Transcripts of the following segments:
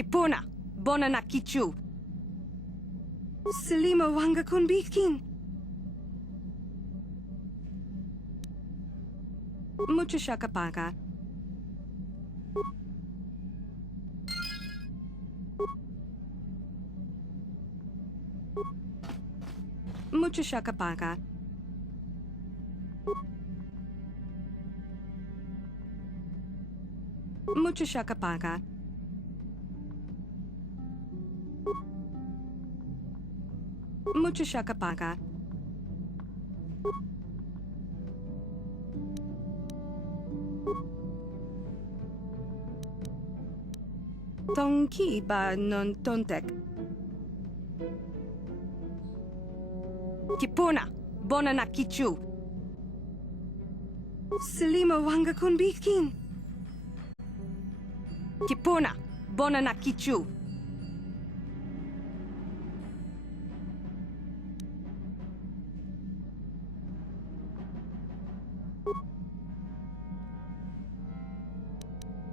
Kipuna, bona na kichu. Salima wanga kon bitkin. Mucho shakapaga. Mucho shakapaga. Mucho shakapaga. Mucho shakapaga. Tonki ba non tontek. Kipuna, bona na kichu. Salima wanga kon bitkin. Kipuna, bona na kichu.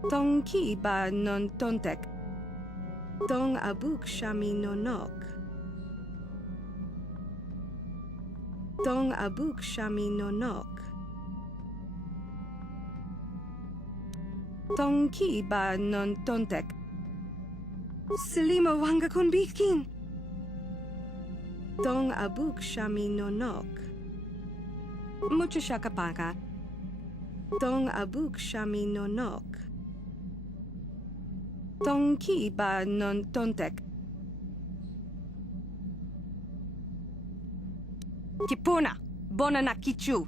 Tonki ba non tontek. Tong abuk shami no nok. Tong abuk shami no nok. Tonki ba non tontek. Salima wanga kon bitkin. Tong abuk shami no nok. Mucho shakapaga. Tong abuk shami no nok. Tonki ba non tontek. Kipuna, bona na kichu.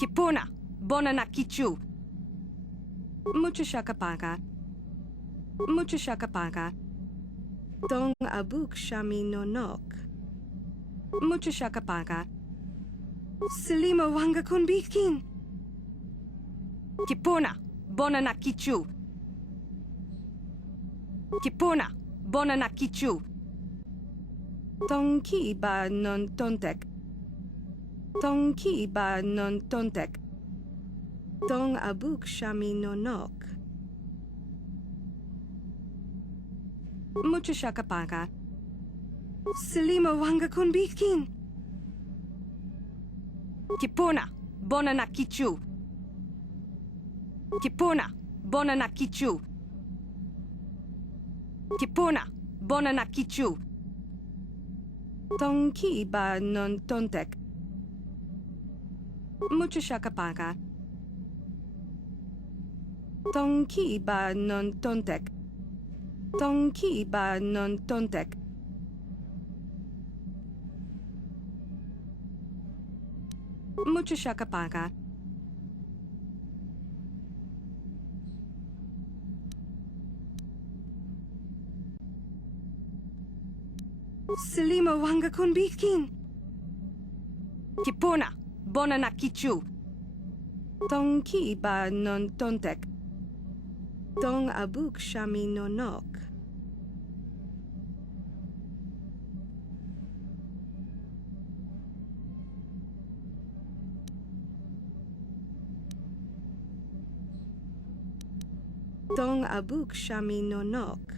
Kipuna, bona na kichu. Mucho shakapaga. Mucho shakapaga. Tong abuk shami no nok. Mucho shakapaga. Salima wanga kon bitkin. Kipuna, bona na kichu. Kipuna, bona na kichu. Tonki ba non tontek. Tonki ba non tontek. Tong abuk shami no nok. Mucho shakapaga. Salima wanga kon bitkin. Kipuna, bona na kichu. Kipuna, bona na kichu. Kipuna, bona na kichu. Tonki ba non tontek. Mucho shakapaga. Tonki ba non tontek. Tonki ba non tontek. Mucho shakapaga. Salima wanga kon bitkin. Kipuna, bona na kichu. Tonki ba non tontek. Tong abuk shami no nok. Tong abuk shami no nok.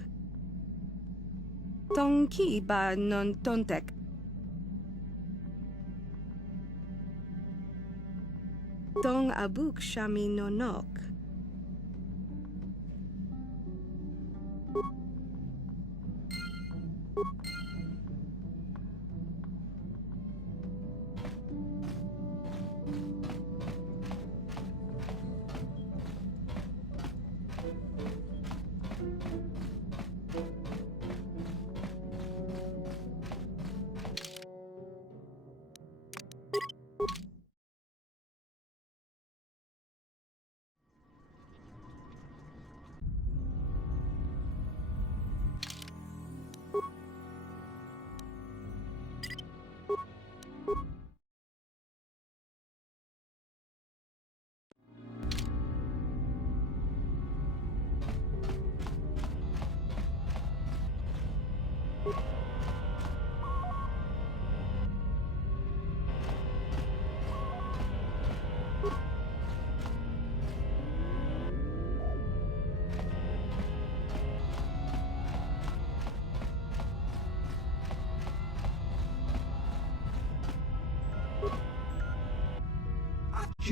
Tonki ba non tontek. Tong abuk shami no nok.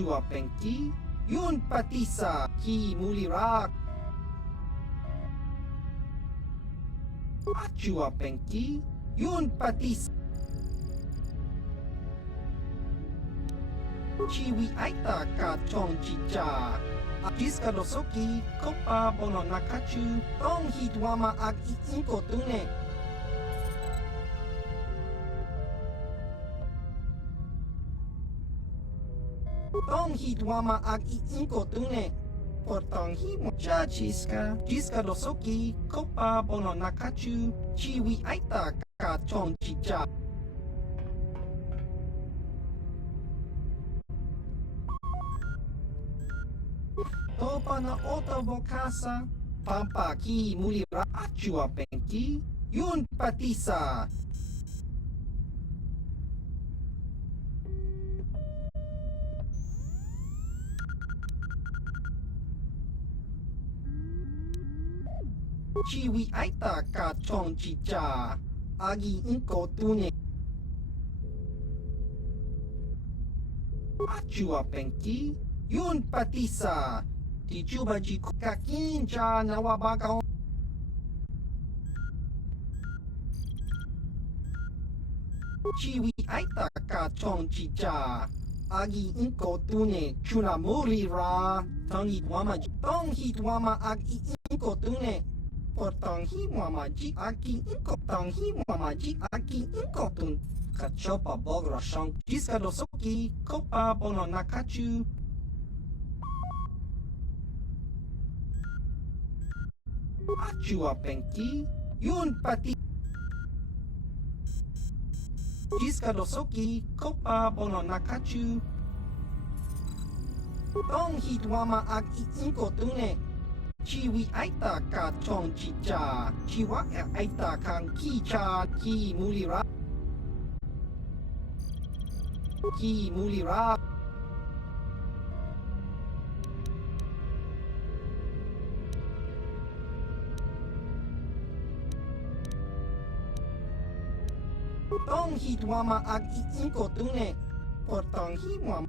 Achua pengki, yun patisa ki mulirak. Achua pengki, yun patis. Chiwi aita ka chong chicha. Akis kadosoki, kopa bono nakachu, tong hitwama ag iinko tune. Tong hitwama ag iinko tune. Portong himo cha chiska dosoki, kopa bono nakachu, chiwi aita ka chong chicha. Topa na otobo kasa, pampa ki mulira achua pengki, yun patisa. Chiwi aita ka chong chicha, agi inko tune. Achua pengki, yun patisa. Tijuba ji kakinja na wabaka. Chiwi aita ka chong chicha, agi inko tune chuna mulira. Tangi wama ji, tong hitwama agi inko tune. Portong himwama ji aki inko, tong himwama ji aki inko tun. Kachopa bogra shong, jiska dosoki, kopa bono nakachu. Achua pengki, yun pati. Jiska dosoki, kopa bono nakachu. Tong hitwama ag iinko tune. Chiwi aita ka chong chicha, chiwa aita kang kicha ki mulira. Ki mulira. Tong hitwama ag iinko tune. Portong himwama.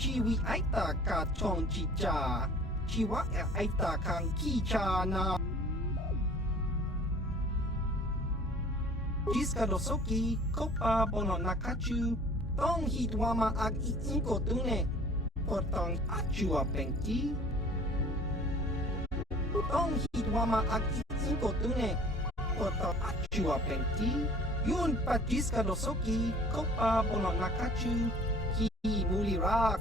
Chiwi aita ka chong chicha, chiwa aita kang kicha na. Jiska dosoki, kopa bono nakachu, tong hitwama ag iinko tune. Portong achua pengki. Tong hitwama ag iinko tune. Portong achua pengki. Yun pat jiska dosoki, kopa bono nakachu, ki mulirak.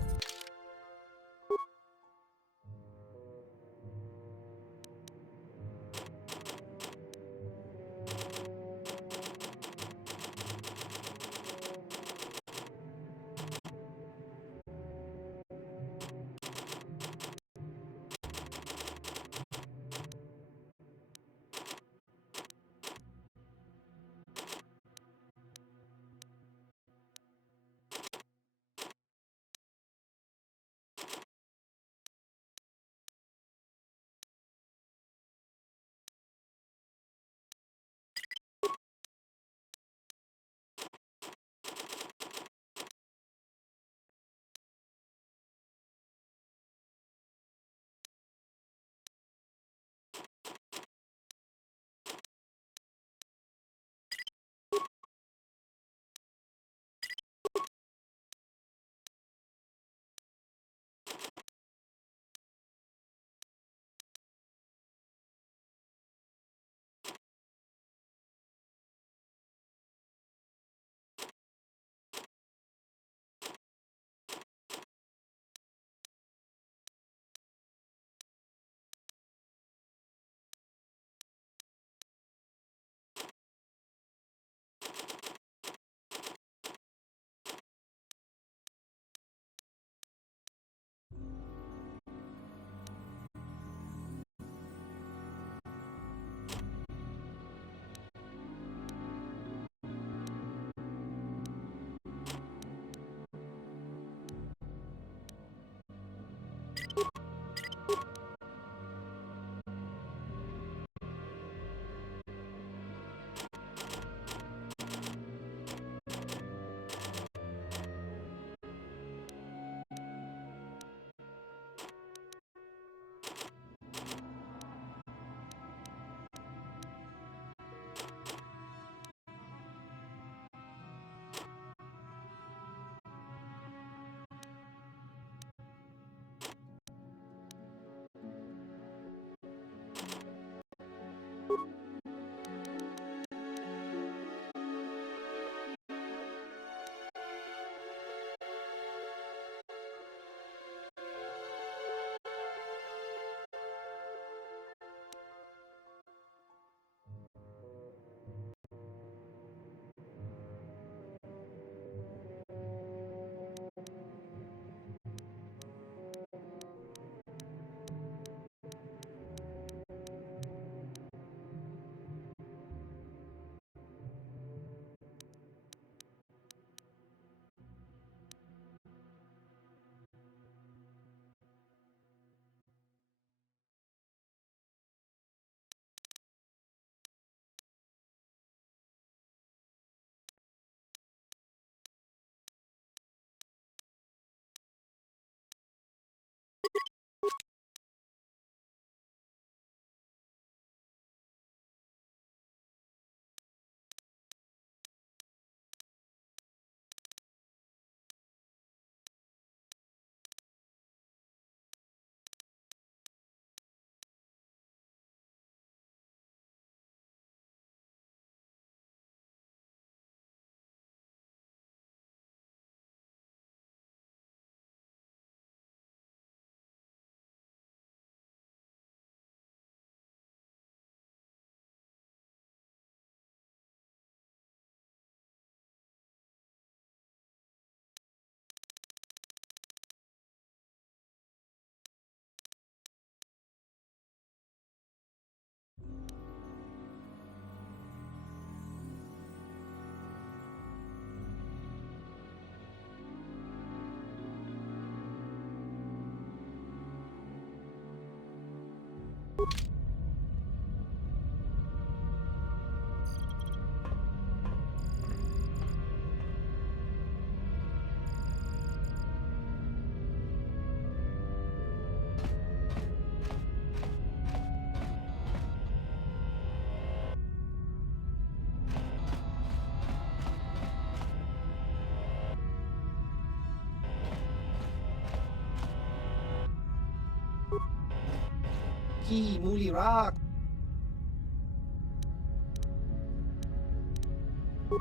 Ki mulirak.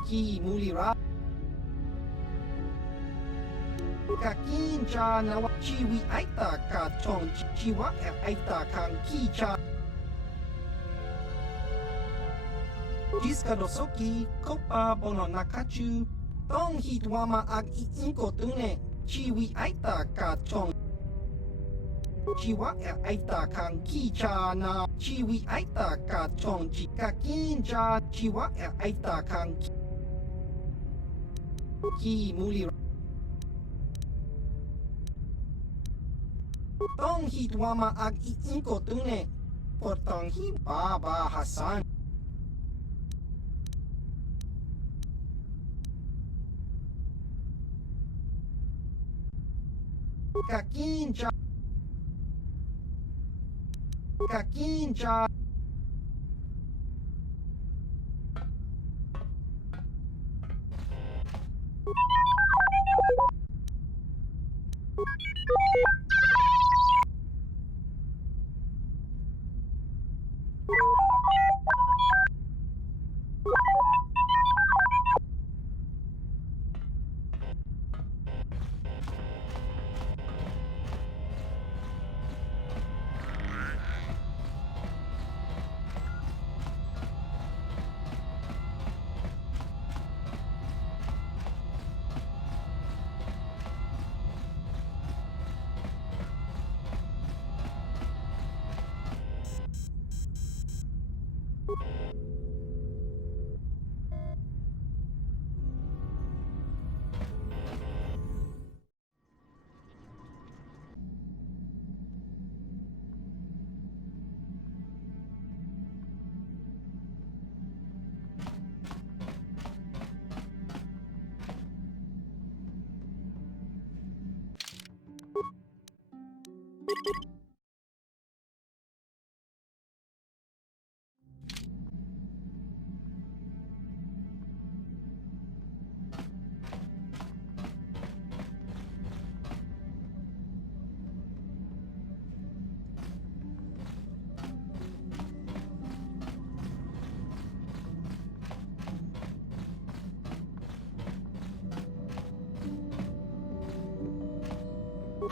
Ki mulirak. Kakincha nawa chiwi aita ka chong chiwa aita kang kicha. Jiska dosoki kopa bono nakachu. Tong hitwama ag inko tune chiwi aita ka chong. Chiwa aita kang kicha na chiwi aita ka chong chika kincha chiwa aita kang ki muli tong hitwama ag inko tune portong hi baba Hasan kakincha Kakincha.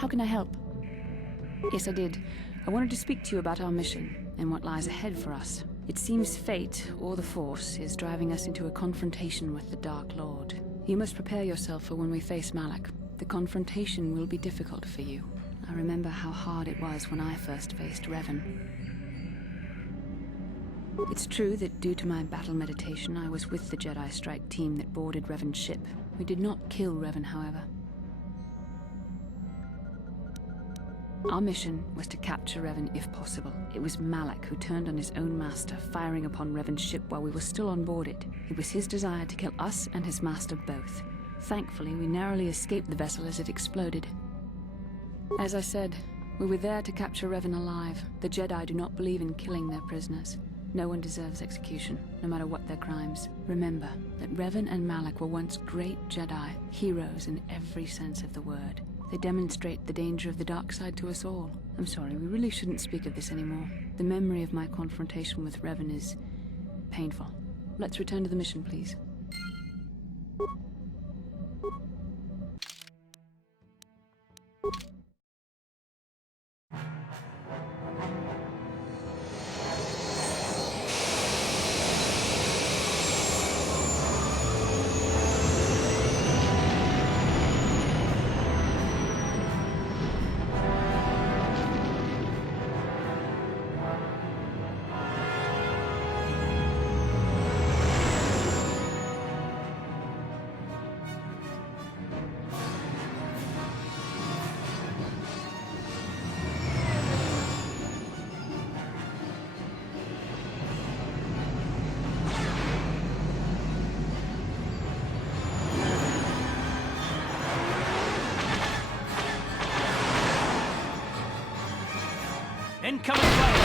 How can I help? Yes, I did. I wanted to speak to you about our mission and what lies ahead for us. It seems fate, or the Force, is driving us into a confrontation with the Dark Lord. You must prepare yourself for when we face Malak. The confrontation will be difficult for you. I remember how hard it was when I first faced Revan. It's true that due to my battle meditation, I was with the Jedi strike team that boarded Revan's ship. We did not kill Revan, however. Our mission was to capture Revan if possible. It was Malak who turned on his own master, firing upon Revan's ship while we were still on board it. It was his desire to kill us and his master both. Thankfully, we narrowly escaped the vessel as it exploded. As I said, we were there to capture Revan alive. The Jedi do not believe in killing their prisoners. No one deserves execution, no matter what their crimes. Remember that Revan and Malak were once great Jedi, heroes in every sense of the word. They demonstrate the danger of the dark side to us all. I'm sorry, we really shouldn't speak of this anymore. The memory of my confrontation with Revan is painful. Let's return to the mission, please. Incoming fire!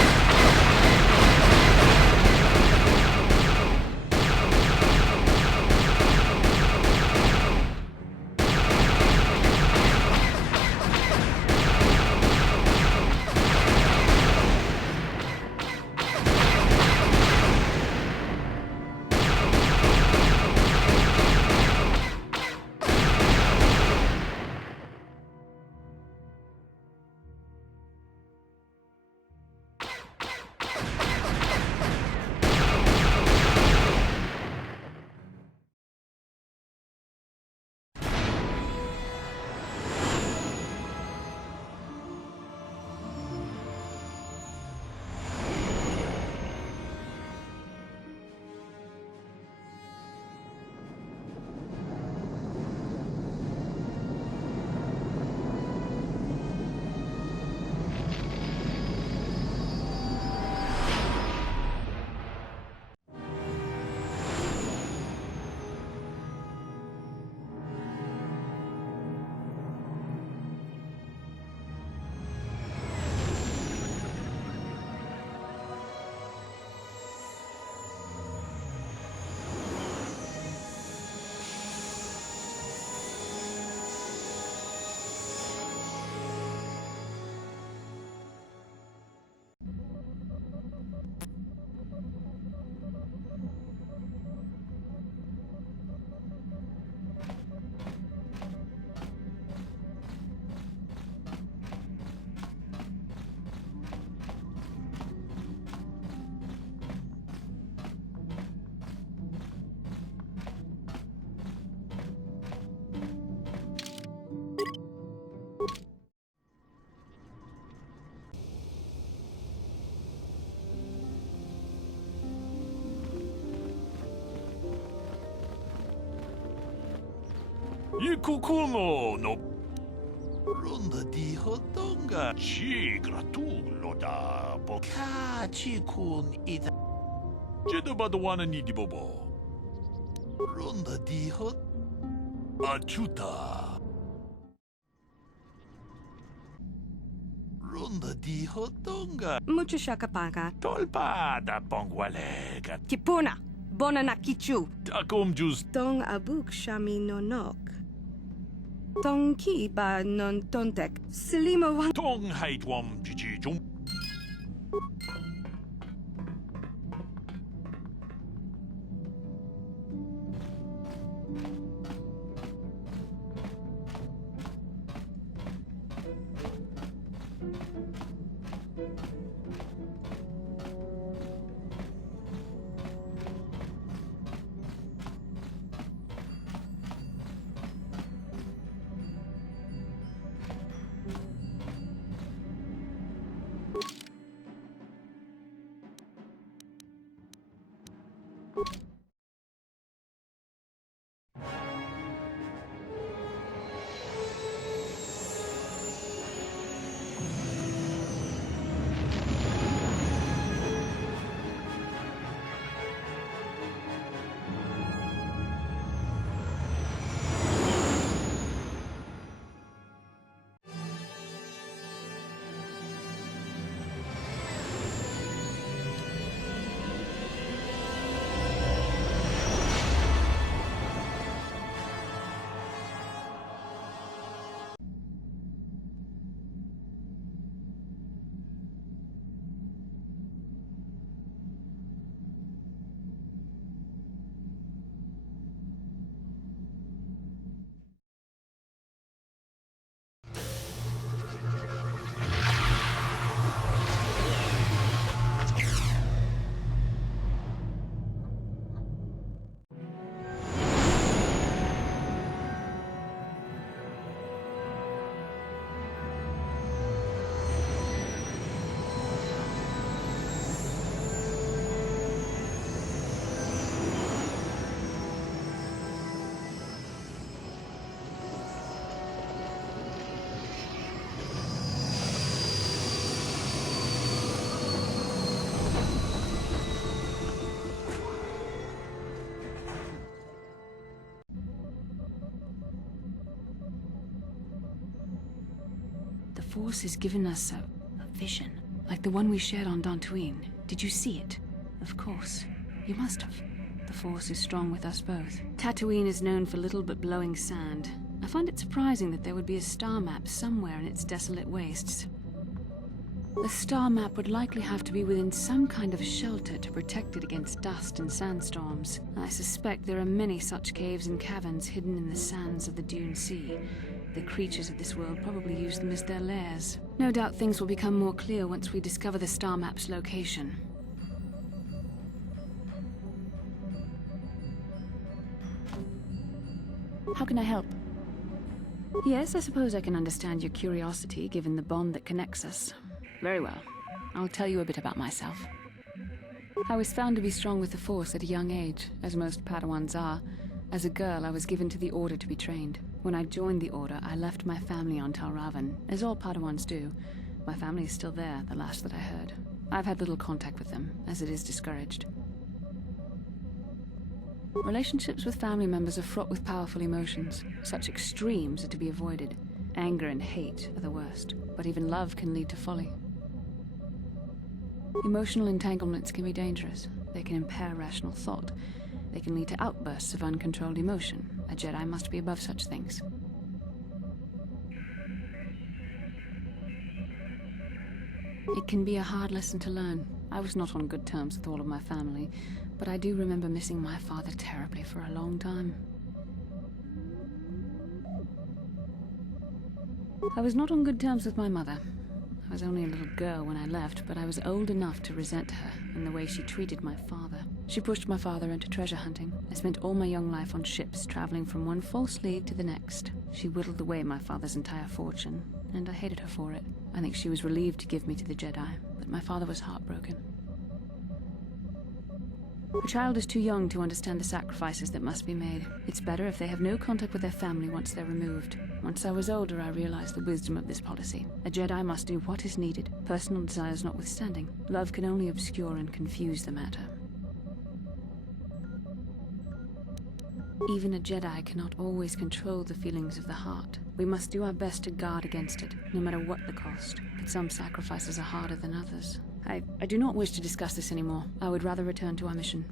I kukuno no Runda di hodonga ci gratullo da boka ci kun ita Jeda badawana ni di bobo Runda di hod Achuta Runda di hodonga Mucho shakapaga. Tolpa da pongwalega Tipuna. Bona na kichu. Takom just Tong abuk shami nonok. Tong ki ba non tontek. Silima wan. tong haitwam chichi chum The Force has given us a vision. Like the one we shared on Dantooine. Did you see it? Of course. You must have. The Force is strong with us both. Tatooine is known for little but blowing sand. I find it surprising that there would be a star map somewhere in its desolate wastes. The star map would likely have to be within some kind of shelter to protect it against dust and sandstorms. I suspect there are many such caves and caverns hidden in the sands of the Dune Sea. The creatures of this world probably use them as their lairs. No doubt things will become more clear once we discover the star map's location. How can I help? Yes, I suppose I can understand your curiosity, given the bond that connects us. Very well. I'll tell you a bit about myself. I was found to be strong with the Force at a young age, as most Padawans are. As a girl, I was given to the Order to be trained. When I joined the Order, I left my family on Tal Ravan, as all Padawans do. My family is still there, the last that I heard. I've had little contact with them, as it is discouraged. Relationships with family members are fraught with powerful emotions. Such extremes are to be avoided. Anger and hate are the worst, but even love can lead to folly. Emotional entanglements can be dangerous. They can impair rational thought. They can lead to outbursts of uncontrolled emotion. A Jedi must be above such things. It can be a hard lesson to learn. I was not on good terms with all of my family, but I do remember missing my father terribly for a long time. I was not on good terms with my mother. I was only a little girl when I left, but I was old enough to resent her and the way she treated my father. She pushed my father into treasure hunting. I spent all my young life on ships, traveling from one false lead to the next. She whittled away my father's entire fortune, and I hated her for it. I think she was relieved to give me to the Jedi, but my father was heartbroken. A child is too young to understand the sacrifices that must be made. It's better if they have no contact with their family once they're removed. Once I was older, I realized the wisdom of this policy. A Jedi must do what is needed, personal desires notwithstanding. Love can only obscure and confuse the matter. Even a Jedi cannot always control the feelings of the heart. We must do our best to guard against it, no matter what the cost. But some sacrifices are harder than others. I do not wish to discuss this anymore. I would rather return to our mission.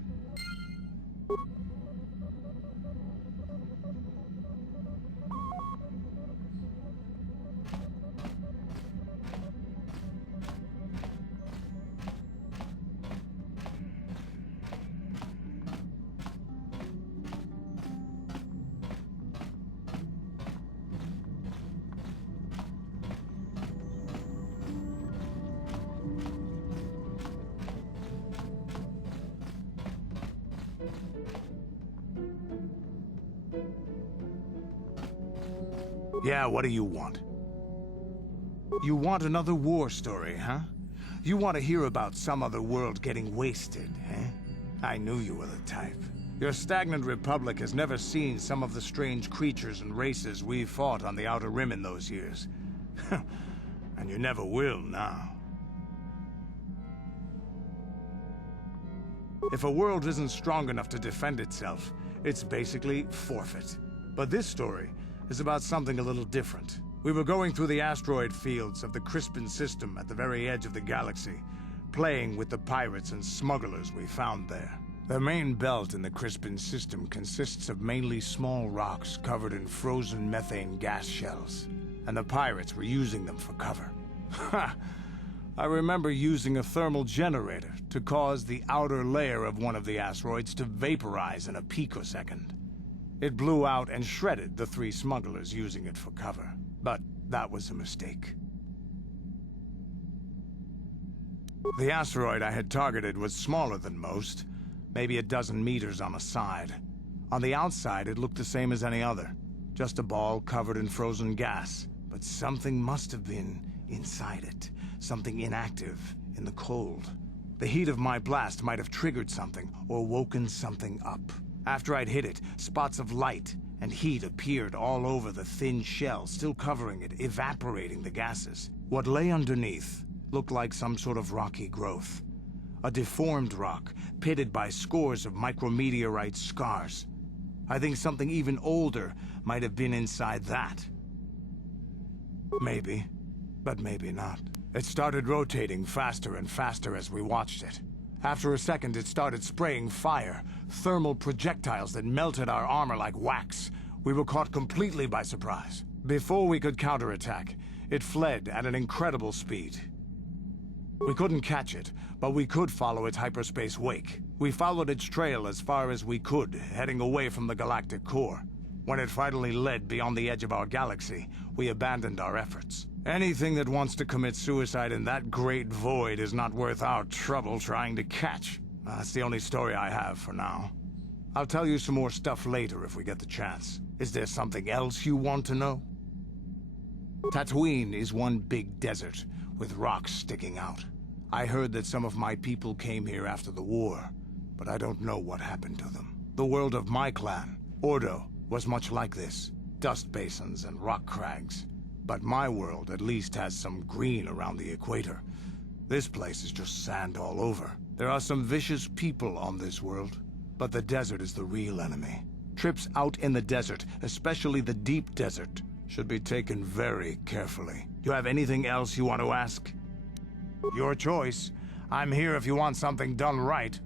Yeah, what do you want? You want another war story, huh? You want to hear about some other world getting wasted, eh? I knew you were the type. Your stagnant republic has never seen some of the strange creatures and races we fought on the Outer Rim in those years. And you never will now. If a world isn't strong enough to defend itself, it's basically forfeit. But this story is about something a little different. We were going through the asteroid fields of the Crispin system at the very edge of the galaxy, playing with the pirates and smugglers we found there. The main belt in the Crispin system consists of mainly small rocks covered in frozen methane gas shells, and the pirates were using them for cover. Ha! I remember using a thermal generator to cause the outer layer of one of the asteroids to vaporize in a picosecond. It blew out and shredded the 3 smugglers using it for cover. But that was a mistake. The asteroid I had targeted was smaller than most, maybe a dozen meters on a side. On the outside, it looked the same as any other. Just a ball covered in frozen gas. But something must have been inside it. Something inactive, in the cold. The heat of my blast might have triggered something, or woken something up. After I'd hit it, spots of light and heat appeared all over the thin shell, still covering it, evaporating the gases. What lay underneath looked like some sort of rocky growth. A deformed rock, pitted by scores of micrometeorite scars. I think something even older might have been inside that. Maybe, but maybe not. It started rotating faster and faster as we watched it. After a second, it started spraying fire, thermal projectiles that melted our armor like wax. We were caught completely by surprise. Before we could counterattack, it fled at an incredible speed. We couldn't catch it, but we could follow its hyperspace wake. We followed its trail as far as we could, heading away from the galactic core. When it finally led beyond the edge of our galaxy, we abandoned our efforts. Anything that wants to commit suicide in that great void is not worth our trouble trying to catch. That's the only story I have for now. I'll tell you some more stuff later if we get the chance. Is there something else you want to know? Tatooine is one big desert, with rocks sticking out. I heard that some of my people came here after the war, but I don't know what happened to them. The world of my clan, Ordo, was much like this. Dust basins and rock crags. But my world at least has some green around the equator. This place is just sand all over. There are some vicious people on this world, but the desert is the real enemy. Trips out in the desert, especially the deep desert, should be taken very carefully. Do you have anything else you want to ask? Your choice. I'm here if you want something done right.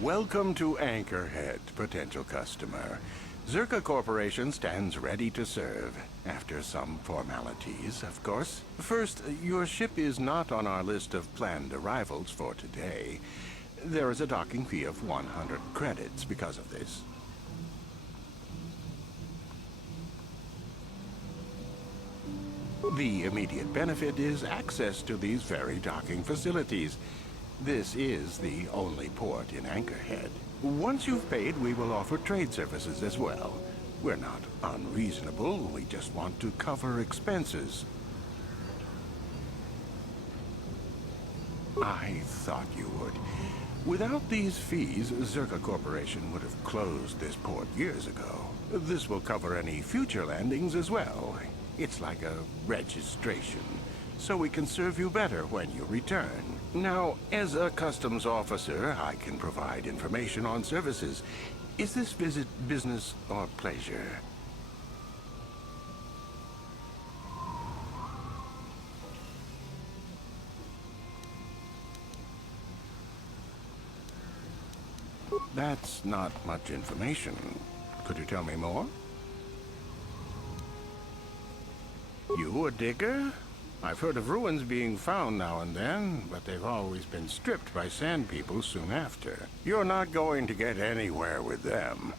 Welcome to Anchorhead, potential customer. Zerka Corporation stands ready to serve. After some formalities, of course. First, your ship is not on our list of planned arrivals for today. There is a docking fee of 100 credits because of this. The immediate benefit is access to these very docking facilities. This is the only port in Anchorhead. Once you've paid, we will offer trade services as well. We're not unreasonable, we just want to cover expenses. I thought you would. Without these fees, Zerka Corporation would have closed this port years ago. This will cover any future landings as well. It's like a registration, so we can serve you better when you return. Now, as a customs officer, I can provide information on services. Is this visit business or pleasure? That's not much information. Could you tell me more? You a digger? I've heard of ruins being found now and then, but they've always been stripped by sand people soon after. You're not going to get anywhere with them.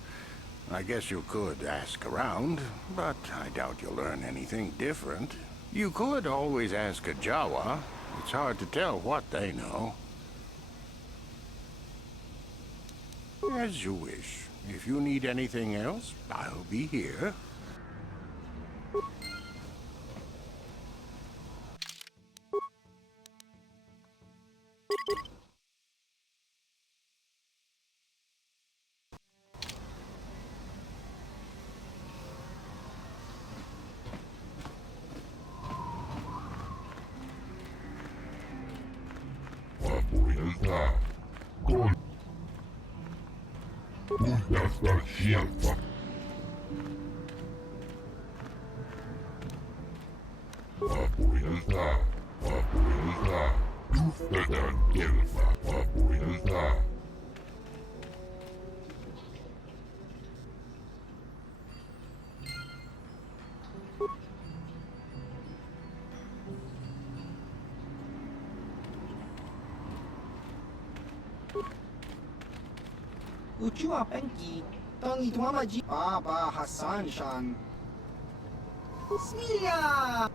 I guess you could ask around, but I doubt you'll learn anything different. You could always ask a Jawa. It's hard to tell what they know. As you wish. If you need anything else, I'll be here. Uchua Penki, Tangi Tuamaji Baba Hassan Shan. Smilia!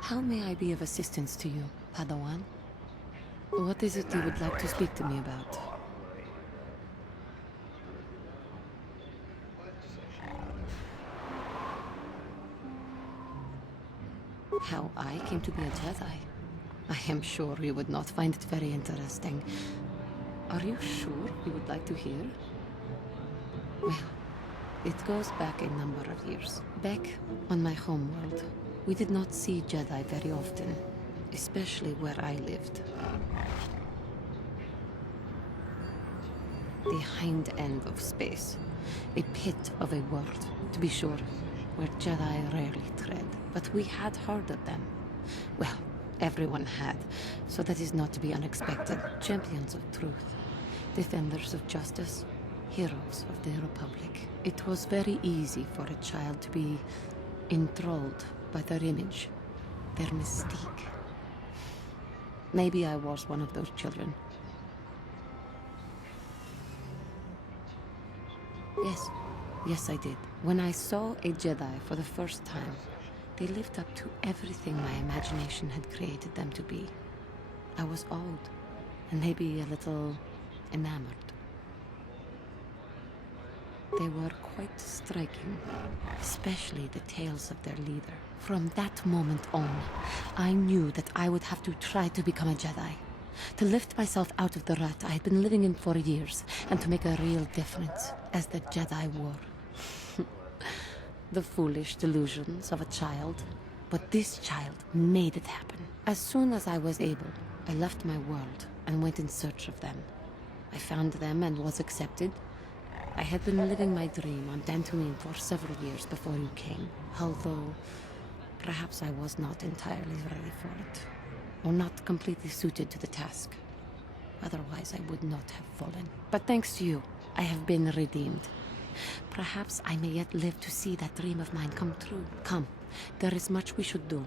How may I be of assistance to you, Padawan? What is it you would like to speak to me about? How I came to be a Jedi? I am sure you would not find it very interesting. Are you sure you would like to hear? Well, it goes back a number of years. Back on my homeworld, we did not see Jedi very often, especially where I lived. The hind end of space. A pit of a world, to be sure, where Jedi rarely tread. But we had heard of them. Well, everyone had, so that is not to be unexpected. Champions of truth, defenders of justice, heroes of the Republic. It was very easy for a child to be enthralled by their image, their mystique. Maybe I was one of those children. Yes, I did. When I saw a Jedi for the first time, they lived up to everything my imagination had created them to be. I was awed, and maybe a little enamored. They were quite striking, especially the tales of their leader. From that moment on, I knew that I would have to try to become a Jedi. To lift myself out of the rut I had been living in for years, and to make a real difference, as the Jedi were. The foolish delusions of a child. But this child made it happen. As soon as I was able, I left my world and went in search of them. I found them and was accepted. I had been living my dream on Dantooine for several years before you came, although perhaps I was not entirely ready for it, or not completely suited to the task. Otherwise, I would not have fallen. But thanks to you, I have been redeemed. Perhaps I may yet live to see that dream of mine come true. Come, there is much we should do.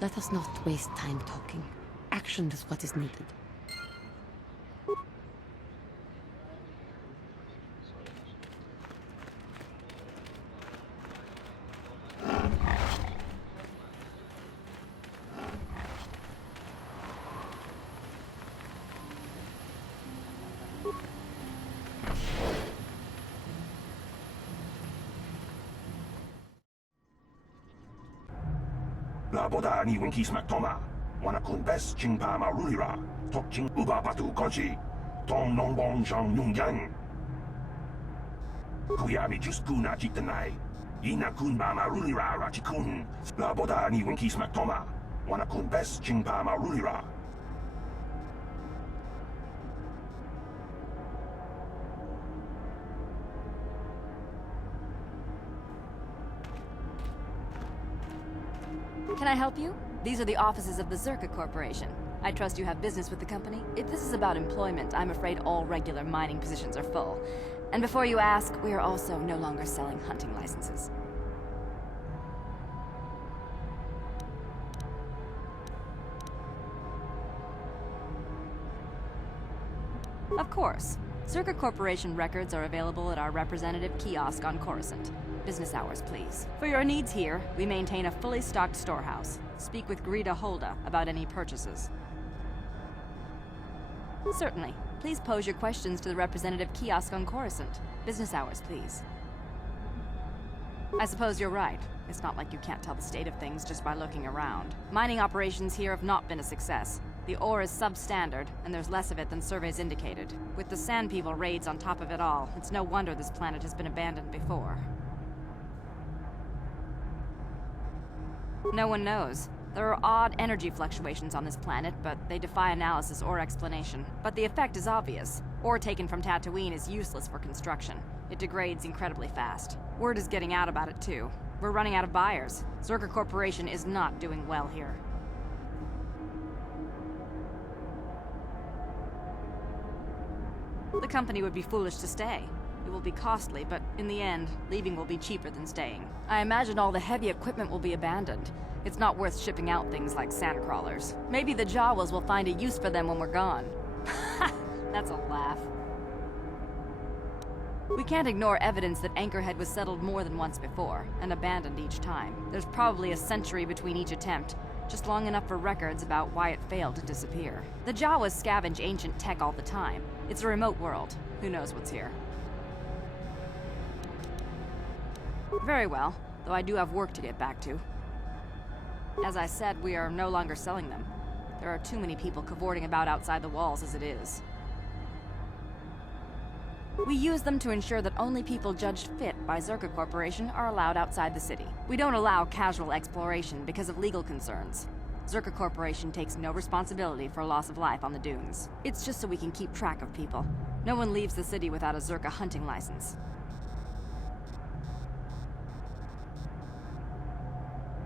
Let us not waste time talking. Action is what is needed. Laboda ni winki smak toma. Wana kun bes ching pa ma rulira. Tok ching uba batu koji. Tong nong bong jang yung yang. Kuyami just kuna jitanai. Ina kun ba ma rulira rachikun. Laboda ni winki smak toma. Wana kun bes ching pa ma rulira. Can I help you? These are the offices of the Zerka Corporation. I trust you have business with the company. If this is about employment, I'm afraid all regular mining positions are full. And before you ask, we are also no longer selling hunting licenses. Of course. Zerka Corporation records are available at our representative kiosk on Coruscant. Business hours, please. For your needs here, we maintain a fully stocked storehouse. Speak with Greta Holda about any purchases. Certainly. Please pose your questions to the representative kiosk on Coruscant. Business hours, please. I suppose you're right. It's not like you can't tell the state of things just by looking around. Mining operations here have not been a success. The ore is substandard, and there's less of it than surveys indicated. With the Sand People raids on top of it all, it's no wonder this planet has been abandoned before. No one knows. There are odd energy fluctuations on this planet, but they defy analysis or explanation. But the effect is obvious. Ore taken from Tatooine is useless for construction. It degrades incredibly fast. Word is getting out about it too. We're running out of buyers. Zerka Corporation is not doing well here. The company would be foolish to stay. It will be costly, but in the end, leaving will be cheaper than staying. I imagine all the heavy equipment will be abandoned. It's not worth shipping out things like sandcrawlers. Maybe the Jawas will find a use for them when we're gone. That's a laugh. We can't ignore evidence that Anchorhead was settled more than once before, and abandoned each time. There's probably a century between each attempt, just long enough for records about why it failed to disappear. The Jawas scavenge ancient tech all the time. It's a remote world. Who knows what's here? Very well, though I do have work to get back to. As I said, we are no longer selling them. There are too many people cavorting about outside the walls as it is. We use them to ensure that only people judged fit by Zerka Corporation are allowed outside the city. We don't allow casual exploration because of legal concerns. Zerka Corporation takes no responsibility for loss of life on the dunes. It's just so we can keep track of people. No one leaves the city without a Zerka hunting license.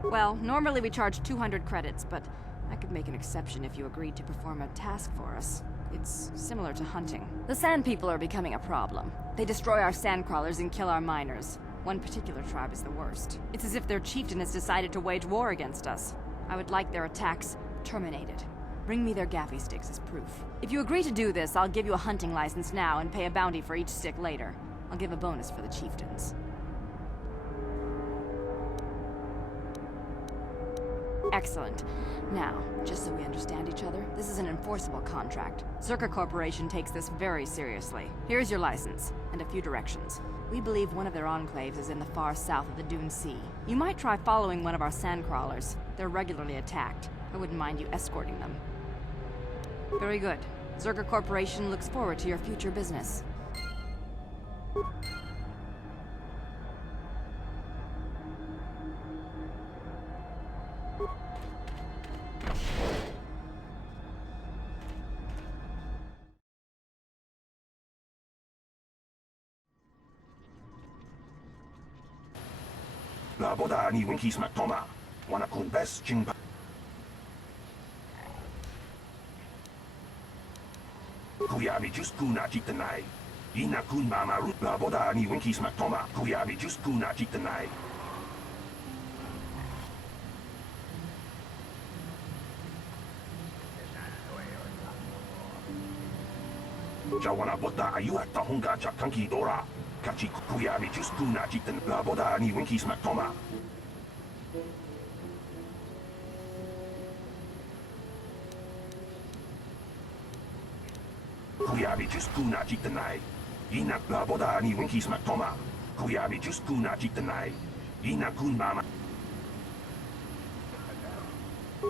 Well, normally we charge 200 credits, but I could make an exception if you agreed to perform a task for us. It's similar to hunting. The Sand People are becoming a problem. They destroy our sandcrawlers and kill our miners. One particular tribe is the worst. It's as if their chieftain has decided to wage war against us. I would like their attacks terminated. Bring me their gaffy sticks as proof. If you agree to do this, I'll give you a hunting license now and pay a bounty for each stick later. I'll give a bonus for the chieftains. Excellent. Now, just so we understand each other, this is an enforceable contract. Zerka Corporation takes this very seriously. Here's your license, and a few directions. We believe one of their enclaves is in the far south of the Dune Sea. You might try following one of our sandcrawlers. They're regularly attacked. I wouldn't mind you escorting them. Very good. Zerka Corporation looks forward to your future business. La boda ni winkis matoma. Wana kun bes chingpa. Kuyabi just kuna chitanai. Ina kun mama root la boda ni winkis matoma. Kuyabi just kuna chitanai. Jawana bota ayu at tahunga chakanki dora. Kachi kuyabi just kuna chitan la boda ni winkis matoma. Kuyabi just kuna chitanai. Ina la boda ni winkis matoma. Kuyabi just kuna chitanai. Ina kun mama.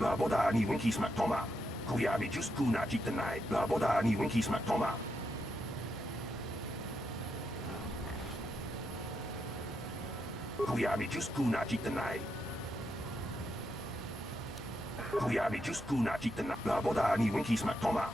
La boda ni winkis matoma. Kuyabi just kuna chitanai. La boda ni winkis matoma. Kuyabi just kuna chitanai. Kuyabi just kuna chitanai. La boda ni winkis matoma.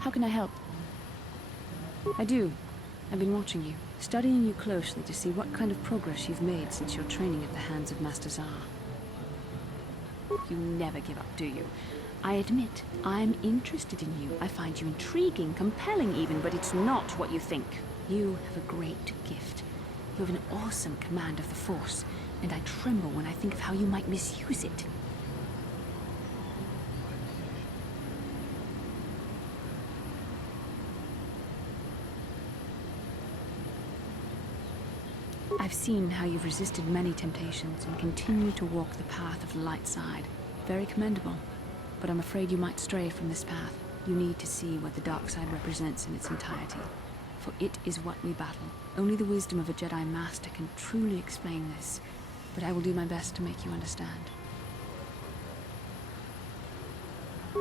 How can I help? I do. I've been watching you, studying you closely to see what kind of progress you've made since your training at the hands of Master Zar. You never give up, do you? I admit, I'm interested in you. I find you intriguing, compelling even, but it's not what you think. You have a great gift. You have an awesome command of the Force, and I tremble when I think of how you might misuse it. I've seen how you've resisted many temptations and continue to walk the path of the light side. Very commendable. But I'm afraid you might stray from this path. You need to see what the dark side represents in its entirety. For it is what we battle. Only the wisdom of a Jedi Master can truly explain this. But I will do my best to make you understand.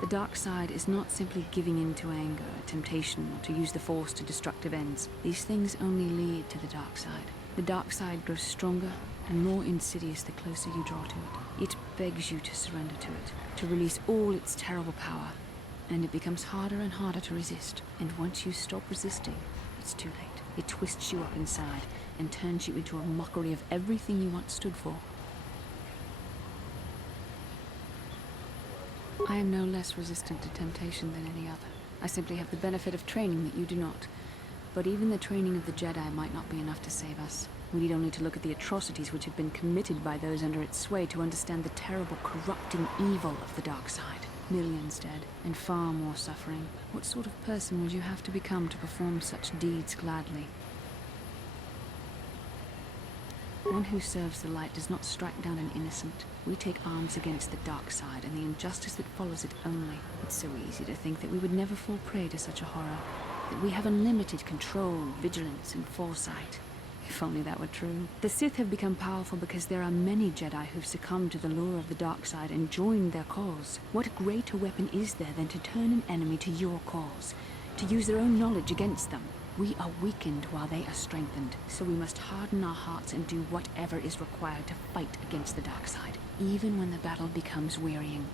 The dark side is not simply giving in to anger, temptation, or to use the Force to destructive ends. These things only lead to the dark side. The dark side grows stronger and more insidious the closer you draw to it. It begs you to surrender to it, to release all its terrible power. And it becomes harder and harder to resist. And once you stop resisting, it's too late. It twists you up inside and turns you into a mockery of everything you once stood for. I am no less resistant to temptation than any other. I simply have the benefit of training that you do not. But even the training of the Jedi might not be enough to save us. We need only to look at the atrocities which have been committed by those under its sway to understand the terrible, corrupting evil of the dark side. Millions dead, and far more suffering. What sort of person would you have to become to perform such deeds gladly? One who serves the light does not strike down an innocent. We take arms against the dark side and the injustice that follows it only. It's so easy to think that we would never fall prey to such a horror. That we have unlimited control, vigilance, and foresight. If only that were true. The Sith have become powerful because there are many Jedi who've succumbed to the lure of the dark side and joined their cause. What greater weapon is there than to turn an enemy to your cause? To use their own knowledge against them? We are weakened while they are strengthened, so we must harden our hearts and do whatever is required to fight against the dark side, even when the battle becomes wearying.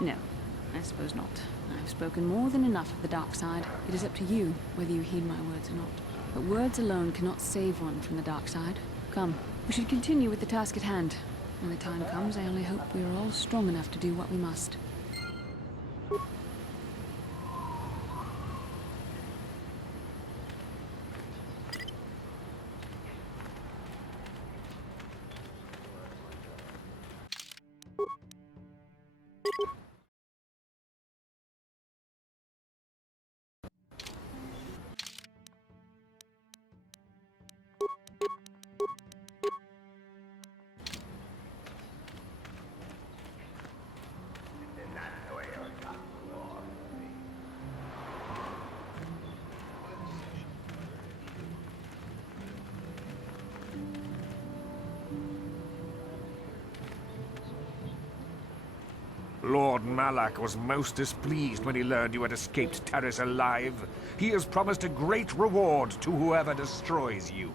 No, I suppose not. I've spoken more than enough of the dark side. It is up to you whether you heed my words or not. But words alone cannot save one from the dark side. Come, we should continue with the task at hand. When the time comes, I only hope we are all strong enough to do what we must. Lord Malak was most displeased when he learned you had escaped Terrace alive. He has promised a great reward to whoever destroys you.